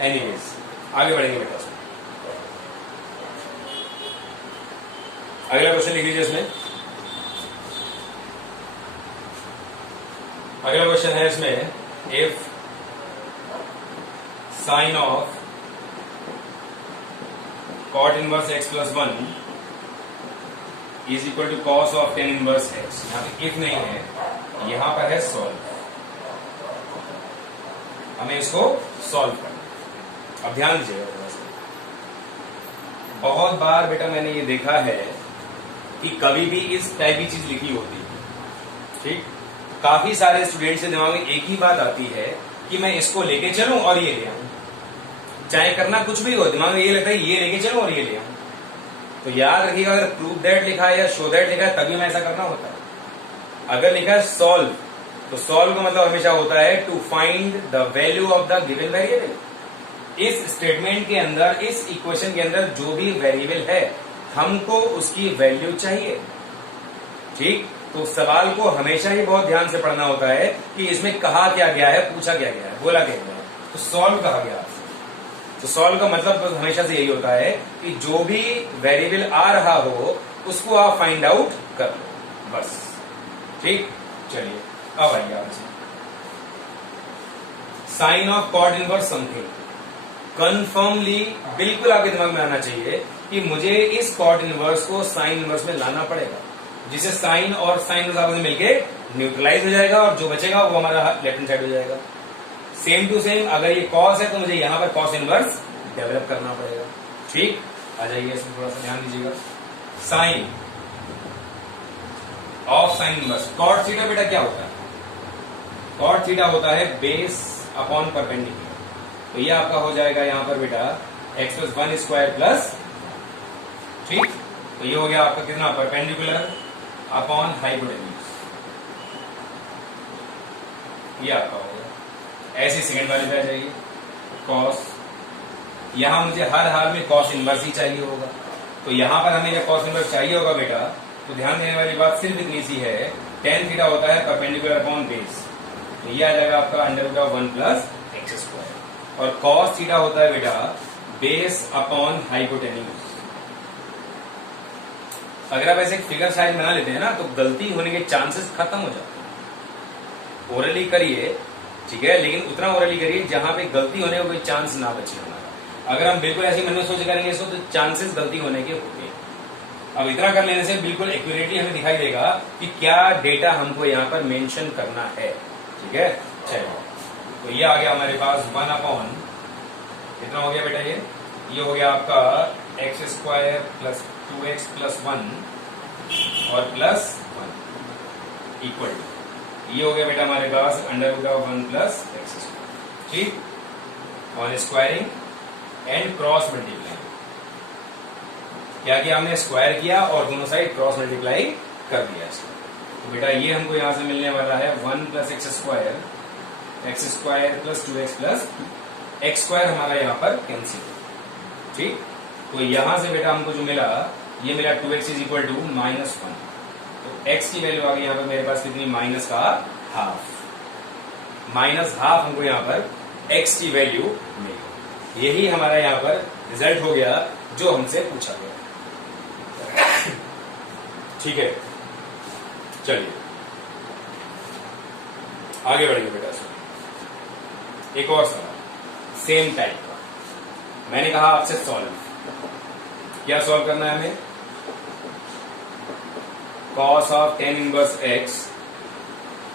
Anyways आगे बढ़ेंगे बेटा उसमें। अगला क्वेश्चन लिख लीजिए इसमें। अगला क्वेश्चन है इसमें, if sine of cot inverse x plus 1 is equal to cos of tan inverse x। यहां पे इफ नहीं है, यहां पर है सॉल्व। हमें इसको सॉल्व करना। अब ध्यान दीजिएगा थोड़ा सा। बहुत बार बेटा मैंने ये देखा है कि कभी भी इस टाइप की चीज लिखी होती है, ठीक। काफी सारे स्टूडेंट्स के दिमाग में एक ही बात आती है कि मैं इसको लेके चलूं और ये ले आऊं। चाहे करना कुछ भी हो, दिमाग में ये लगता है ये लेके चलूं और ये ले आऊं। तो याद रखिएगा, अगर प्रूव दैट लिखा है या शो दैट लिखा है तभी मैं ऐसा करना होता है। अगर लिखा है सॉल्व, तो सॉल्व का मतलब हमेशा होता है to find the value of the given variable. इस स्टेटमेंट के अंदर, इस इक्वेशन के अंदर जो भी वेरिएबल है हमको उसकी वैल्यू चाहिए, ठीक। तो सवाल को हमेशा ही बहुत ध्यान से पढ़ना होता है कि इसमें कहा क्या गया है, पूछा क्या गया है, बोला क्या गया है। तो सॉल्व कहा गया। तो सॉल्व का मतलब हमेशा से यही होता है कि जो भी वेरिएबल आ रहा हो उसको आप फाइंड आउट कर लो, बस, ठीक। चलिए अब आइए आप इसमें। Sine of cot inverse something. Confirmly बिल्कुल आपके दिमाग में आना चाहिए कि मुझे इस कॉट इनवर्स को साइन इनवर्स में लाना पड़ेगा, जिसे साइन और साइन आपस में मिलके न्यूट्रलाइज हो जाएगा और जो बचेगा वो हमारा लेफ्ट हैंड साइड हो जाएगा। सेम टू सेम अगर ये कॉस है तो मुझे यहां पर कॉस इनवर्स डेवलप करना पड़ेगा, ठीक। आ जाइए इसमें थोड़ा सा ध्यान दीजिएगा। Sine of sine inverse cot theta बेटा क्या होता है? कॉट थीटा होता है बेस अपॉन परपेंडिकुलर। तो ये आपका हो जाएगा यहां पर बेटा एक्स प्लस 1 स्क्वायर प्लस, ठीक। तो ये हो गया आपका कितना, परपेंडिकुलर अपॉन हाइपोटेन्यूज। ये आपका हो गया। ऐसे सेकंड वाले पे आ जाइए, कॉस। यहां मुझे हर हाल में कॉस इनवर्स ही चाहिए होगा। तो यहां पर हमें जब कॉस इनवर्स चाहिए होगा बेटा, तो ध्यान देने वाली बात सिर्फ इतनी सी है, टेन थीटा होता है परपेंडिकुलर अपॉन बेस। तो ये आ जाएगा आपका under root of 1 plus x square. और कॉस थीटा होता है बेटा बेस अपॉन हाइपोटेन्यूज। अगर आप ऐसे एक फिगर साइज बना लेते हैं ना, तो गलती होने के चांसेस खत्म हो जाते हैं। ओरली करिए, ठीक है, लेकिन उतना ओरली करिए जहां पे गलती होने का कोई चांस ना बचे हमारा। अगर हम बिल्कुल ऐसे मन में सोच करेंगे इसको, तो चांसेस गलती होने के होंगे। अब इतना कर लेने से बिल्कुल एक्यूरेटली हमें दिखाई देगा कि क्या डेटा हमको यहाँ पर मेंशन करना है, ठीक है। चलो, तो ये आ गया हमारे पास 1 अपॉन कितना हो गया बेटा, ये हो गया आपका x square plus 2x plus 1 और प्लस 1 इक्वल टू, ये हो गया बेटा हमारे पास under root of 1 plus x square, ठीक। On squaring and cross multiply. क्या किया हमने, स्क्वायर किया और दोनों साइड क्रॉस मल्टीप्लाई कर दिया इसको। तो बेटा ये हमको यहां से मिलने वाला है 1 plus x square plus 2x plus x square हमारा यहाँ पर कैंसिल, ठीक। तो यहां से बेटा हमको जो मिला, ये मिला 2x इज इक्वल टू -1। तो x की वैल्यू आ गई यहाँ पर मेरे पास कितनी, माइनस का हाफ। -½ हमको यहाँ पर x की वैल्यू मिली। यही हमारा यहाँ पर रिजल्ट हो गया जो हमसे पूछा गया, ठीक है। चलिए आगे बढ़ेंगे बेटा। एक और सवाल सेम टाइप का, मैंने कहा आपसे सॉल्व। क्या सॉल्व करना है हमें? cos of tan inverse x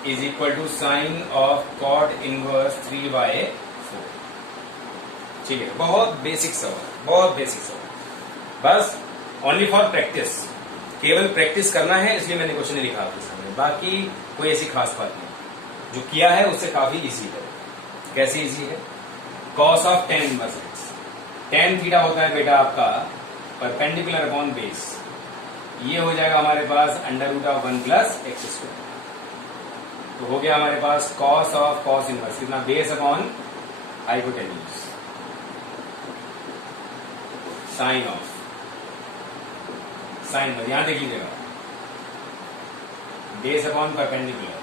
is equal to sine of cot inverse 3/4, ठीक है। बहुत बेसिक सवाल, बहुत बेसिक सवाल, बस ओनली फॉर प्रैक्टिस, केवल प्रैक्टिस करना है, इसलिए मैंने क्वेश्चन नहीं लिखा आपके सामने। बाकी कोई ऐसी खास बात नहीं, जो किया है उससे काफी इजी है। कैसे इजी है? cos of tan inverse x, tan theta होता है बेटा आपका परपेंडिकुलर अपॉन बेस। ये हो जाएगा हमारे पास under root of 1 plus x square. तो हो गया हमारे पास cos ऑफ cos इनवर्स कितना, base upon hypotenuse, sine of sine पर यहां देख लीजिएगा, बेस अपॉन परपेंडिकुलर।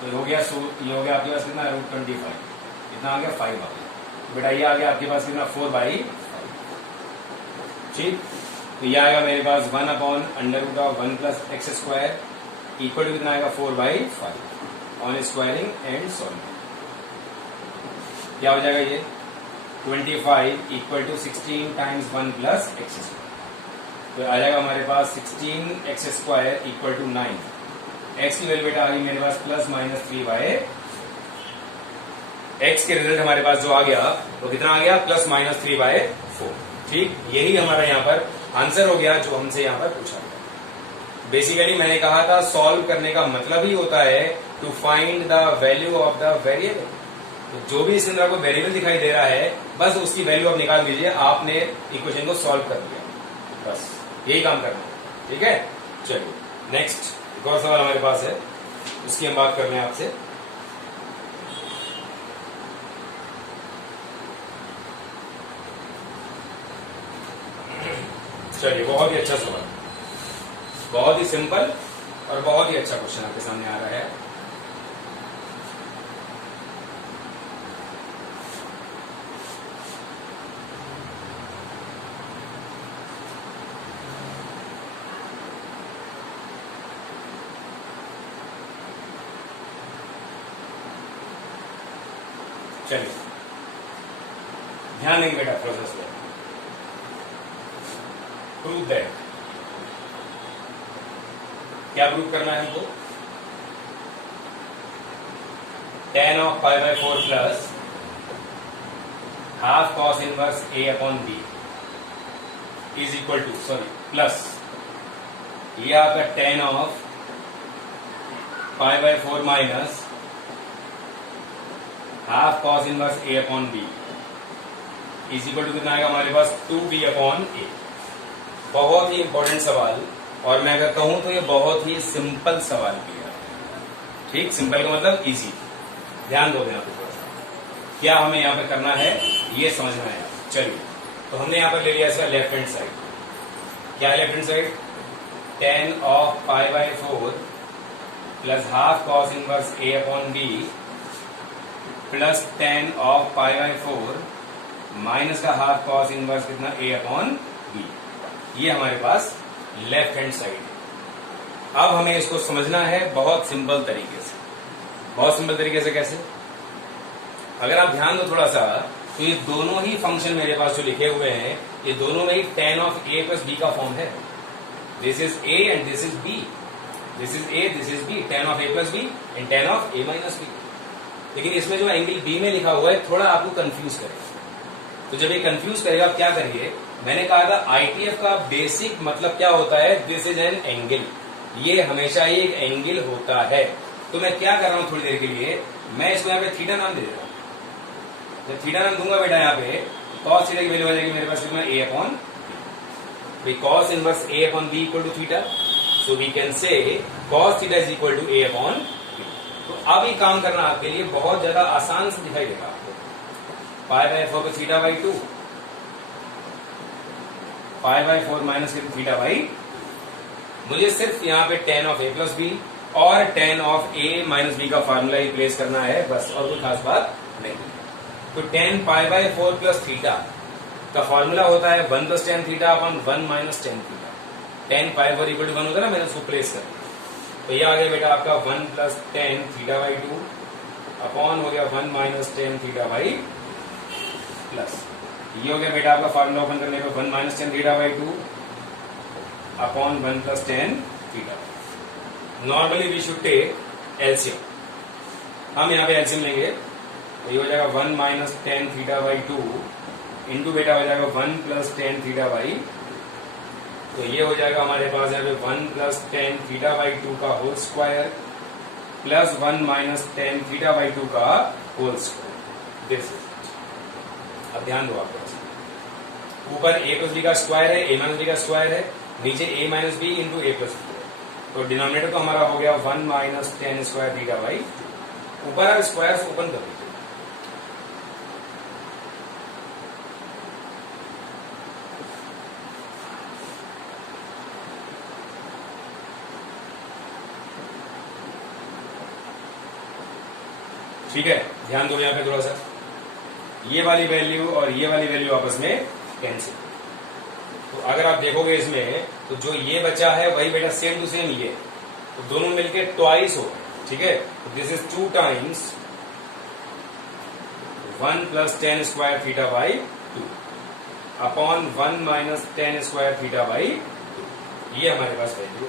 तो हो गया ये हो गया आपके पास कितना, √25, कितना आ गया 5 आ गया। बेटा ये आ गया आपके पास कितना 4/5, ठीक। तो ये आएगा मेरे पास 1/√1 plus x square equal to कितना आएगा 4/5 ऑन स्क्वायरिंग एंड सॉल्विंग। क्या हो जाएगा ये 25 equal to 16 times 1 plus x square. तो आ जाएगा हमारे पास 16 x square equal to 9। X की वैल्यू बेटा आ गई मेरे पास प्लस माइनस 3/4। एक्स के रिजल्ट हमारे पास जो आ गया वो कितना आ गया प्लस माइनस 3/4, ठीक। यही हमारा यहाँ पर आंसर हो गया जो हमसे यहाँ पर पूछा गया। बेसिकली मैंने कहा था सॉल्व करने का मतलब ही होता है to find the value of the variable. तो जो भी इसके अंदर आपको वेरिएबल दिखाई दे रहा है बस उसकी वैल्यू आप निकाल दीजिए, आपने इक्वेशन को सॉल्व कर दिया, बस यही काम करना है, ठीक है। चलिए नेक्स्ट एक और सवाल हमारे पास है, उसकी हम बात कर रहे हैं आपसे। चलिए बहुत ही अच्छा सवाल, बहुत ही सिंपल और बहुत ही अच्छा क्वेश्चन आपके सामने आ रहा है। चलिए ध्यान देंगे बेटा प्रोसेस में। प्रूव दैट, क्या प्रूव करना है हमको, tan of π/4 plus half cos inverse a upon b is equal to, sorry plus ये आपका tan of π/4 minus half cos inverse a upon b is equal to कितना आएगा हमारे पास 2b अपॉन a। बहुत ही इंपॉर्टेंट सवाल, और मैं अगर कहूं तो ये बहुत ही सिंपल सवाल किया, ठीक। सिंपल का मतलब इजी। ध्यान दो यहाँ पे, क्या हमें यहाँ पे करना है ये समझना है। चलिए तो हमने यहाँ पर ले लिया इसका लेफ्ट हैंड साइड। क्या left hand side, tan of π/4 plus half cos inverse a upon b plus tan of π/4 minus का हाफ कॉस इनवर्स कितना a अपॉन b। ये हमारे पास लेफ्ट हैंड साइड है। अब हमें इसको समझना है बहुत सिंपल तरीके से। बहुत सिंपल तरीके से कैसे, अगर आप ध्यान दो थोड़ा सा, तो ये दोनों ही फंक्शन मेरे पास जो लिखे हुए हैं ये दोनों में ही tan of a plus b का फॉर्म है। This is a and this is b, this is a this is b, tan of a plus b and tan of a minus b। लेकिन इसमें जो एंगल b में लिखा हुआ है थोड़ा आपको कंफ्यूज करेगा। तो जब ये कंफ्यूज करेगा आप क्या करिए, मैंने कहा था आईटीएफ का बेसिक मतलब क्या होता है, दिस इज एन एंगल, ये हमेशा ही एक एंगल होता है। तो मैं क्या कर रहा हूं थोड़ी देर के लिए, मैं इसको यहाँ पे थीटा नाम दे दे रहा हूं। जब थीटा नाम दूंगा बेटा यहाँ पे कॉस थीटा की वैल्यू हो जाएगी मेरे पास कितना a upon cos inverse a upon b equal to theta, so we can say cos theta is equal to a upon b। तो अब ये काम करना आपके लिए बहुत ज्यादा आसान से दिखाई देगा आपको। π/4 को θ/2, π/4 माइनस θ/, मुझे सिर्फ यहाँ पे tan of a plus b और tan of a minus b का फार्मूला ही प्लेस करना है बस, और कोई खास बात नहीं। तो tan π/4 प्लस थीटा का फार्मूला होता है 1 plus tan theta upon 1 minus tan theta. tan π/4 equal to 1 होता है ना, मैंने उसको प्लेस कर दिया। तो ये आ गया बेटा आपका 1 प्लस tan θ/2 अपॉन हो गया 1 माइनस tan θ/, प्लस ये हो गया बेटा आपका फार्मूला ओपन करने पे 1 minus tan θ/2 upon 1 plus tan theta. Normally we should take LCM, हम यहाँ पे एलसीएम लेंगे तो ये हो जाएगा 1 माइनस tan θ/2 इंटू बेटा हो जाएगा 1 प्लस tan θ/, तो ये हो जाएगा हमारे पास यहाँ पे 1 प्लस tan θ/2 का whole square plus 1 minus tan θ/2 का होल स्क्वायर। दिस अब ध्यान दो आपको, ऊपर a प्लस बी का स्क्वायर है, a माइनस बी का स्क्वायर है, नीचे a minus b into a plus b, तो डिनोमिनेटर तो हमारा हो गया 1 माइनस tan स्क्वायर θ/, ऊपर आप स्क्वायर से ओपन कर दीजिए। ठीक है, ध्यान दो यहाँ पे थोड़ा सा, ये वाली वैल्यू और ये वाली वैल्यू आपस में कैंसिल। तो अगर आप देखोगे इसमें तो जो ये बचा है वही बेटा सेम टू सेम ये, तो दोनों मिलके ट्वाइस हो गए, ठीक है। तो this is 2 times 1 + tan square theta by 2 upon 1 - tan square theta by 2। ये हमारे पास वैल्यू,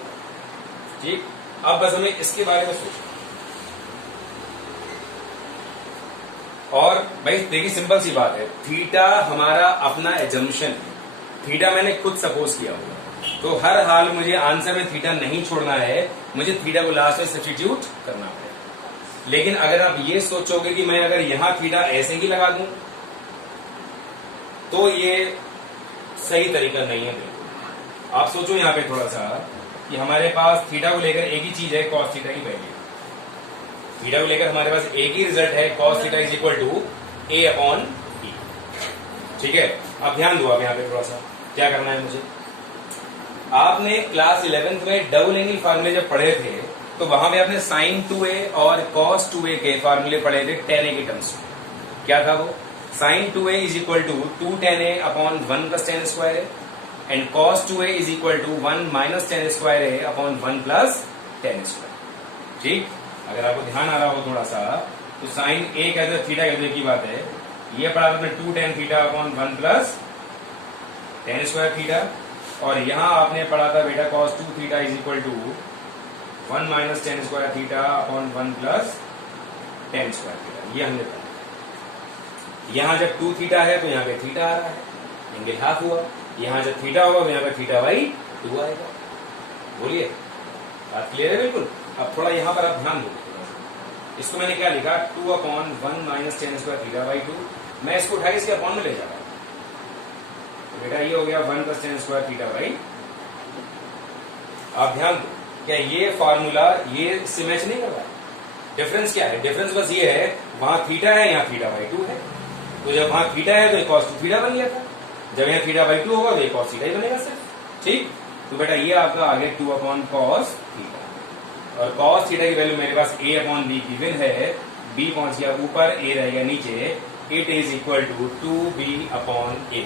ठीक। अब बस हमें इसके बारे में सोचना। और भाई देखिए सिंपल सी बात है, थीटा हमारा अपना एजम्पशन है, थीटा मैंने खुद सपोज किया हुआ, तो हर हाल मुझे आंसर में थीटा नहीं छोड़ना है, मुझे थीटा को लास्ट में सब्स्टिट्यूट करना है। लेकिन अगर आप ये सोचोगे कि मैं अगर यहां थीटा ऐसे ही लगा दूं तो ये सही तरीका नहीं है बिल्कुल। आप सोचो यहां पे थोड़ा सा कि हमारे पास थीटा को लेकर एक ही चीज है, कॉस थीटा की वैल्यू। थीटा को लेकर हमारे पास एक ही रिजल्ट है, cos theta is equal to A/E, ठीक है। अब ध्यान दो, आप यहाँ पे थोड़ा सा क्या करना है मुझे। आपने क्लास 11th में डबल एंगल फार्मूले जब पढ़े थे तो वहां पे आपने sin 2a और cos 2a के फार्मूले पढ़े थे tan a के टर्म्स में। क्या था वो? sin 2a is equal to 2 tan a upon 1 + tan square a and cos 2a is equal to 1 - tan square a upon 1 + tan square. ठीक, अगर आपको ध्यान आ रहा हो थोड़ा सा तो sin a कहते थीटा कहते की बात है, ये पढ़ा आपने 2 tan theta upon 1 + tan square theta, और यहां आपने पढ़ा था बेटा cos 2 theta is equal to 1 - tan square theta upon 1 + tan square theta. ये हमने पढ़ा। यहां जब 2 थीटा है तो यहाँ पे थीटा आ रहा है, एंगल हाफ हुआ। यहां जब थीटा होगा तो यहाँ पे थीटा बाई 2 आएगा। बोलिए, बात क्लियर है बिल्कुल। अब थोड़ा यहां पर आप ध्यान दो, इसको मैंने क्या लिखा 2 upon 1 - tan square theta by 2। मैं इसको उठा के इसके अपॉन में ले जा रहा हूं, तो बेटा ये हो गया 1 + tan स्क्वायर थीटा बाई। आप ध्यान दो, क्या ये फॉर्मूला ये इससे मैच नहीं कर रहा है? डिफरेंस क्या है? डिफरेंस बस ये है, वहां थीटा है, यहाँ थीटा बाई 2 है। तो जब वहां थीटा है तो cos 2 थीटा बन गया था, जब यहाँ थीटा बाई 2 होगा तो cos थीटा ही बनेगा सिर्फ। ठीक, तो बेटा ये आपका आगे 2 अपॉन cos थीटा, और cos थीटा की वैल्यू मेरे पास A/B गिवन है। B पहुंच गया ऊपर, A रहेगा नीचे। It is equal to 2B upon A।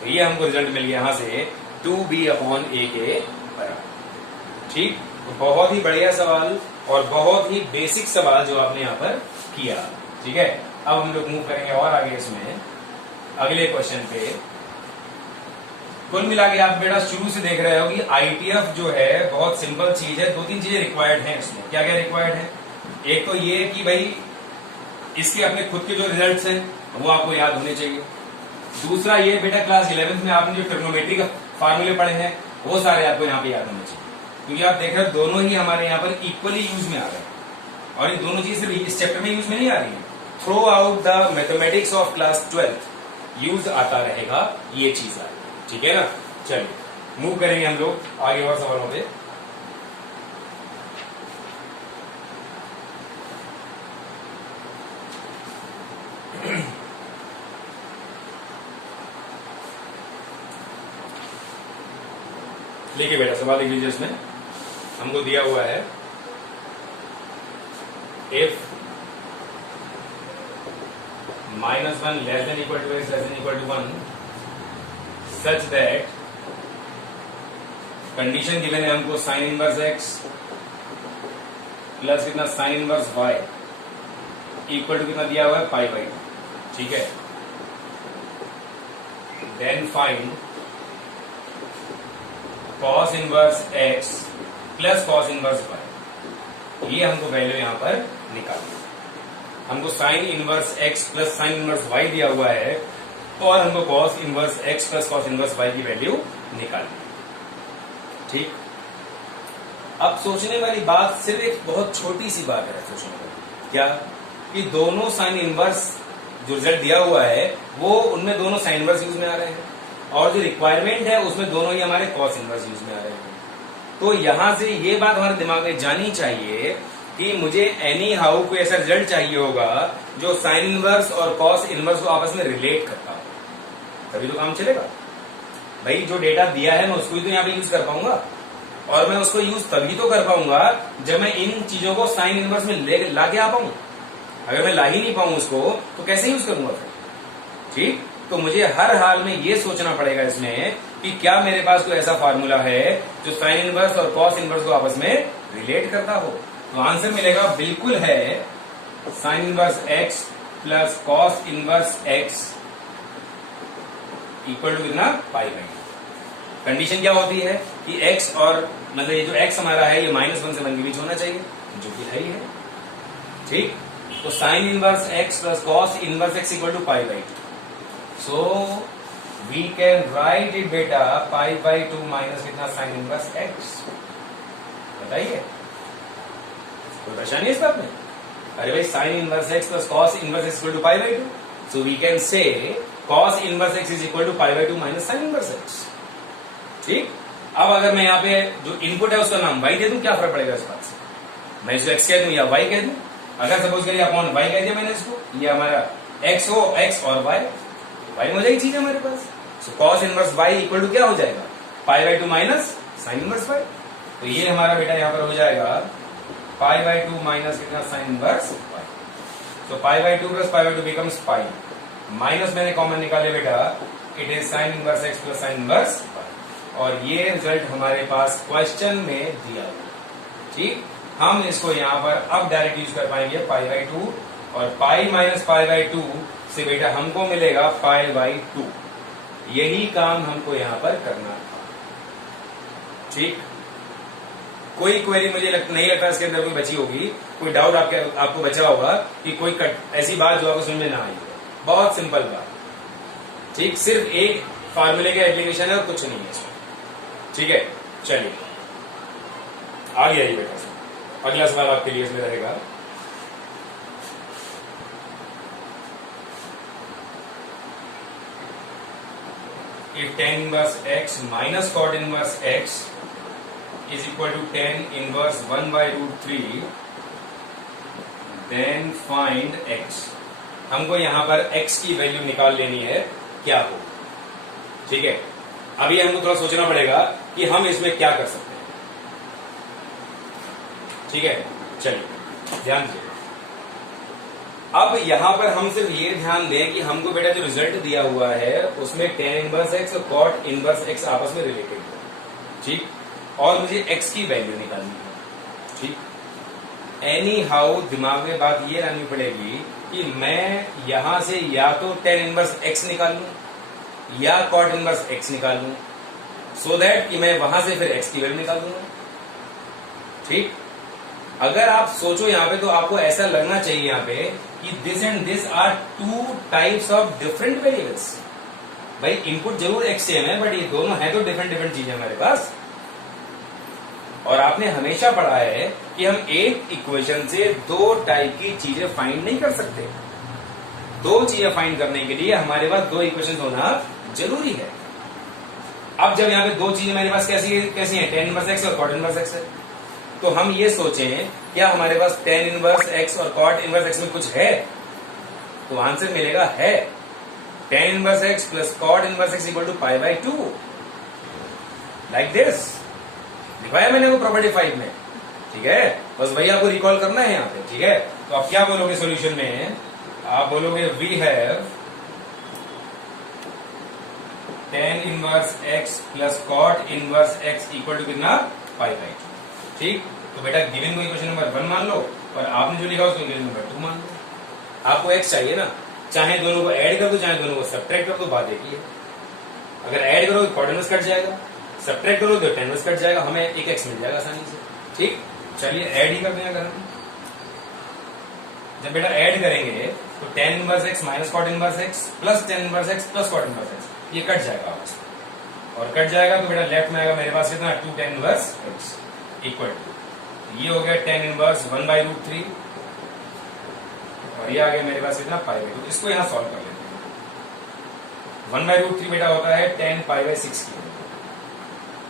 तो ये हमको रिजल्ट मिल गया यहां से 2B अपॉन A के बराबर। ठीक, तो बहुत ही बढ़िया सवाल और बहुत ही बेसिक सवाल जो आपने यहां पर किया। ठीक है, अब हम लोग मूव करेंगे और आगे इसमें अगले क्वेश्चन पे। कुल मिला के आप बेटा शुरू से देख रहे हो कि ITF जो है बहुत सिंपल चीज है। 2-3 चीजें रिक्वायर्ड हैं इसमें। क्या क्या रिक्वायर्ड है? एक तो ये कि भाई इसके अपने खुद के जो रिजल्ट्स हैं वो आपको याद होने चाहिए। दूसरा ये बेटा क्लास 11th में आपने जो ट्रिग्नोमेट्री का फार्मूले पढ़े हैं वो सारे आपको यहाँ पे याद होने चाहिए, क्योंकि आप देख रहे हो दोनों ही हमारे यहाँ पर इक्वली यूज में आ रहे हैं। और ये दोनों चीज सिर्फ इस चैप्टर में यूज में नहीं आ रही है, through out the mathematics of class 12th use आता रहेगा ये चीज आ। ठीक है ना, चलिए मूव करेंगे हम लोग आगे और सवालों पे। देखिए बेटा सवाल देख लीजिए, इसमें हमको दिया हुआ है if -1 less than equal to x less than equal to 1 such that condition given है हमको sin इनवर्स x प्लस कितना sin inverse y equal to कितना दिया हुआ है पाई बाई। ठीक है, then find cos inverse x plus cos inverse y। ये हमको वैल्यू यहां पर निकालनी है। हमको sin inverse x plus sin inverse y दिया हुआ है और हमको cos inverse x plus cos inverse y की वैल्यू निकालनी है। ठीक, अब सोचने वाली बात सिर्फ एक बहुत छोटी सी बात है सोचने वाली, क्या कि दोनों sin इनवर्स जो रिजल्ट दिया हुआ है वो उनमें दोनों sin इनवर्स यूज में आ रहे हैं, और जो रिक्वायरमेंट है उसमें दोनों ही हमारे cos इनवर्स यूज में आ रहे हैं। तो यहां से ये बात हमारे दिमाग में जानी चाहिए कि मुझे एनी हाउ कोई ऐसा रिजल्ट चाहिए होगा जो साइन इनवर्स और कॉस इनवर्स को आपस में रिलेट करता हो, तभी तो काम चलेगा। भाई जो डेटा दिया है मैं उसको ही तो यहाँ पे यूज कर पाऊंगा, और मैं उसको यूज तभी तो कर पाऊंगा जब मैं इन चीजों को साइन इनवर्स में ला के आ पाऊं। अगर मैं ला ही नहीं पाऊं उसको तो कैसे यूज करूंगा फिर? ठीक। तो मुझे हर हाल में ये सोचना पड़ेगा इसमें कि क्या मेरे पास कोई ऐसा फार्मूला है जो साइन इनवर्स और कॉस इनवर्स को आपस में रिलेट करता हो। तो आंसर मिलेगा बिल्कुल है sine inverse x plus cos inverse x equal to कितना पाई बाई। कंडीशन क्या होती है कि x और मतलब ये जो x हमारा है ये -1 से 1 के बीच होना चाहिए, जो कि है ही है। ठीक। तो sine inverse x plus cos inverse x equal to pi by. So we can write it बेटा पाई बाई 2 माइनस कितना साइन इनवर्स x। बताइए कोई परेशानी है इस बात में? अरे भाई sine inverse x plus cos inverse x equal to pi by 2। So we can say cos inverse x is equal to pi by 2 minus sine inverse x। ठीक। अब अगर मैं यहाँ पे जो इनपुट है उसका नाम y दे दूं, क्या फर्क पड़ेगा इस बात से? मैं इसको x कह दूं या y कह दूं? अगर सपोज करिए अपॉन y कह दिया मैंने इसको, ये हमारा x हो, x और y में हो जाएगी चीज हमारे पास। So cos inverse y equal to क्या हो जाएगा? Pi by 2 minus sine inverse y। तो ये हमारा बेटा यहाँ पर हो जाएगा पाई बाई 2 माइनस कितना साइन इनवर्स y। तो pi by 2 plus pi by 2 becomes pi, minus मैंने कॉमन निकाले बेटा, it is sine inverse x plus sine inverse y। और ये रिजल्ट हमारे पास क्वेश्चन में दिया हुआ। ठीक। हम इसको यहाँ पर अब डायरेक्ट यूज कर पाएंगे पाई बाई 2, और पाई माइनस पाई बाई 2 से बेटा हमको मिलेगा पाई बाई 2। यही काम हमको यहाँ पर करना था। ठीक। कोई क्वेरी मुझे नहीं लगता इसके अंदर कोई बची होगी, कोई डाउट आपको बचा होगा कि कोई ऐसी बात जो आपको समझ में ना आई हो। बहुत सिंपल बात। ठीक। सिर्फ एक फार्मूले का एप्लीकेशन है और कुछ नहीं है इसमें। ठीक है। चलिए आगे आइए बेटा, अगला सवाल आपके लिए इसमें रहेगा। If tan inverse x minus cot inverse x is equal to tan inverse 1 by root 3, then find x। हमको यहां पर x की वैल्यू निकाल लेनी है, क्या हो। ठीक है। अभी हमको थोड़ा सोचना पड़ेगा कि हम इसमें क्या कर सकते हैं। ठीक है। चलिए ध्यान दीजिए। अब यहां पर हम सिर्फ ये ध्यान दें कि हमको बेटा जो रिजल्ट दिया हुआ है उसमें tan इनवर्स x और cot इनवर्स x आपस में रिलेटेड है। ठीक। और मुझे x की वैल्यू निकालनी है। ठीक। एनी हाउ दिमाग में बात ये लानी पड़ेगी कि मैं यहां से या तो tan इनवर्स x निकाल लूं या cot इनवर्स x निकाल लूं, सो दैट कि मैं वहां से फिर x की वैल्यू निकाल दूंगा। ठीक। अगर आप सोचो यहां पे तो आपको ऐसा लगना चाहिए यहां पे कि this and this are two types of different variables. भाई इनपुट जरूर x सेम है, बट ये दोनों है तो डिफरेंट डिफरेंट चीजें हमारे पास। और आपने हमेशा पढ़ा है कि हम एक इक्वेशन से दो टाइप की चीजें फाइंड नहीं कर सकते। दो चीजें फाइंड करने के लिए हमारे पास दो इक्वेशन होना जरूरी है। अब जब यहाँ पे दो चीजें मेरे पास कैसी हैं, tan इनवर्स x और cot इनवर्स x है, तो हम ये सोचें क्या हमारे पास tan इनवर्स x और cot इनवर्स x में कुछ है? तो आंसर मिलेगा है। tan inverse x plus cot inverse x equal to pi by 2, like this. दिखाया मैंने वो प्रॉपर्टी 5 में। ठीक है। बस वही आपको रिकॉल करना है यहाँ पे। ठीक है। तो आप क्या बोलोगे सॉल्यूशन में? आप बोलोगे we have tan inverse x plus cot inverse x equal to कितना? Pi by 2। ठीक। तो बेटा गिवन को इक्वेशन नंबर 1 मान लो और आपने जो लिखा उसको इक्वेशन नंबर 2 मान लो। आपको x चाहिए ना, चाहे दोनों को ऐड कर दो चाहे दोनों को सब्ट्रैक्ट कर दो, बात एक ही है। अगर ऐड करो तो cot इनवर्स कट जाएगा, सब्ट्रैक्ट करो तो tan इनवर्स कट जाएगा, हमें एक x मिल जाएगा आसानी से। ठीक। चलिए ऐड ही कर देंगे। अगर जब बेटा ऐड करेंगे तो tan inverse x minus cot inverse x plus tan inverse x plus cot inverse x, ये कट जाएगा आपस में। और कट जाएगा तो बेटा लेफ्ट में आएगा मेरे पास कितना? 2 tan inverse x equal to, ये हो गया tan इनवर्स 1 बाई रूट 3 और ये आ गया मेरे पास कितना? Pi by 2। इसको यहां सॉल्व कर लेते हैं। 1 बाई रूट 3 बेटा होता है tan पाई बाई 6 की,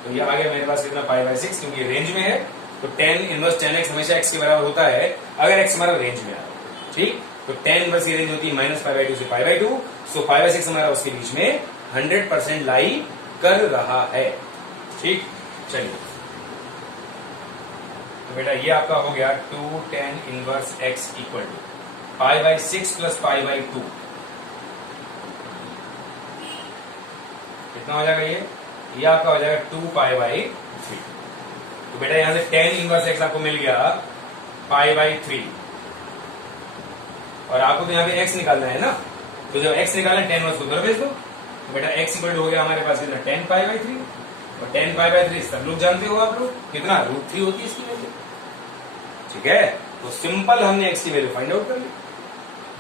तो ये आ गया मेरे पास कितना? पाई बाई 6, क्योंकि रेंज में है तो tan इनवर्स tan x हमेशा x के बराबर होता है अगर x हमारा रेंज में आ रहा है। ठीक। तो tan इनवर्स की रेंज होती है माइनस पाई बाई 2 से पाई बाई 2, सो पाई बाई 6 हमारा उसके बीच में 100% लाई कर रहा है। ठीक। चलिए तो बेटा ये आपका हो गया 2 tan inverse x equal to pi by 6 plus pi by 2। कितना हो जाएगा ये आपका हो जाएगा 2π/3। तो बेटा यहां से tan इनवर्स x आपको मिल गया π/3, और आपको तो यहाँ पे x निकालना है ना, तो जब x निकालना tan इनवर्स को उधर भेज दो। तो बेटा x इक्वल हो गया हमारे पास कितना 10π/3, और 10π/3 सब लोग जानते हो आप लोग कितना √3 होती है इसकी वैल्यू। ठीक है, तो सिंपल हमने x की वैल्यू फाइंड आउट कर ली,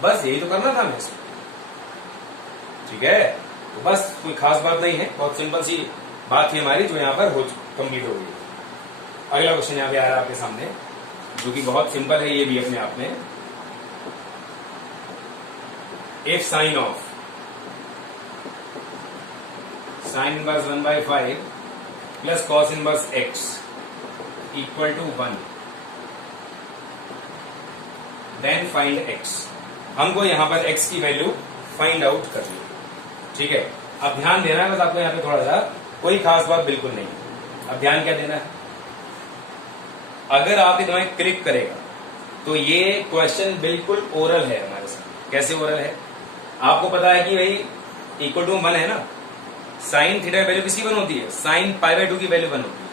बस यही तो करना था हमें इसको। ठीक है, तो बस कोई खास बात नहीं है, बहुत सिंपल सी बात थी हमारी जो यहाँ पर हो कंप्लीट हो गई। अगला क्वेश्चन यहाँ पे आ रहा है आपके सामने, जो कि बहुत सिंपल है ये भी अपने आप में। If sine of sine inverse 1/5 plus cos inverse x equal to 1, then find x। हमको यहां पर x की वैल्यू फाइंड आउट करनी है। ठीक है, अब ध्यान देना है बस आपको यहाँ पे थोड़ा सा, कोई खास बात बिल्कुल नहीं है। अब ध्यान क्या देना है, अगर आपके दिमाग क्लिक करेगा तो ये क्वेश्चन बिल्कुल ओरल है हमारे साथ। कैसे ओरल है, आपको पता है कि भाई इक्वल टू 1 है ना, साइन थीटा की वैल्यू किसकी 1 होती है, साइन π/2 की वैल्यू 1 होती है,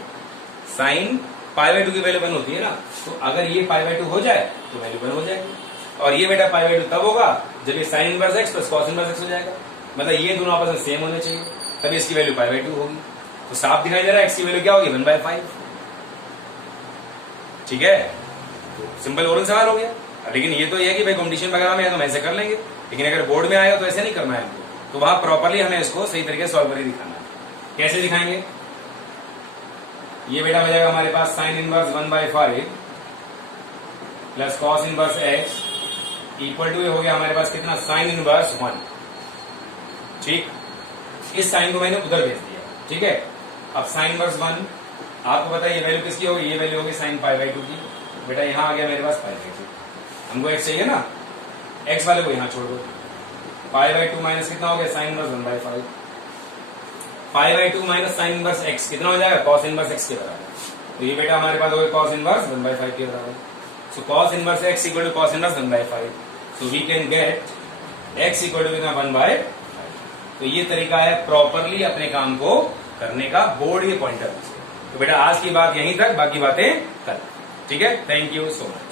साइन π/2 की वैल्यू 1 होती है ना। तो अगर ये π/2 हो जाए तो वैल्यू 1 हो जाएगी, और ये बेटा π/2 तब होगा जब ये sign inverse x plus cos inverse x हो जाएगा, मतलब ये दोनों आपस में सेम होने चाहिए, तभी इसकी वैल्यू π/2 होगी। तो साफ दिखाई दे रहा है x की वैल्यू क्या होगी 1/5। ठीक है, तो सिंपल ओरल सवाल हो गया। लेकिन ये तो ये है कि भाई कॉम्पिटिशन वगैरह में है तो हम ऐसे कर लेंगे, लेकिन अगर बोर्ड में आएगा तो ऐसे नहीं करना है हमको, तो वहां प्रॉपरली हमें इसको सही तरीके से सॉल्व करके दिखाना है। कैसे दिखाएंगे, ये बेटा हो जाएगा हमारे पास sine inverse 1/5 plus cos inverse x equal to हो गया हमारे पास कितना साइन इनवर्स 1। ठीक, इस साइन को मैंने उधर भेज दिया। ठीक है, अब साइन इनवर्स 1 आपको पता है ये वैल्यू किसकी होगी, ये वैल्यू होगी साइन π/2 की। बेटा यहां आ गया मेरे पास π/2, हमको x चाहिए ना, x वाले को यहां छोड़ दो, π/2 माइनस कितना हो गया sine inverse 1/5, π/2 minus sine inverse x कितना हो जाएगा कॉस इनवर्स x के बराबर। तो ये बेटा हमारे पास हो गया कॉस इनवर्स 1/5 के बराबर। So cos inverse x equal to cos inverse 1/5, so we can get x equal to कितना 1/5। तो ये तरीका है प्रॉपरली अपने काम को करने का बोर्ड के पॉइंटर से। तो बेटा आज की बात यहीं तक, बाकी बातें कल। ठीक है, थैंक यू सो मच।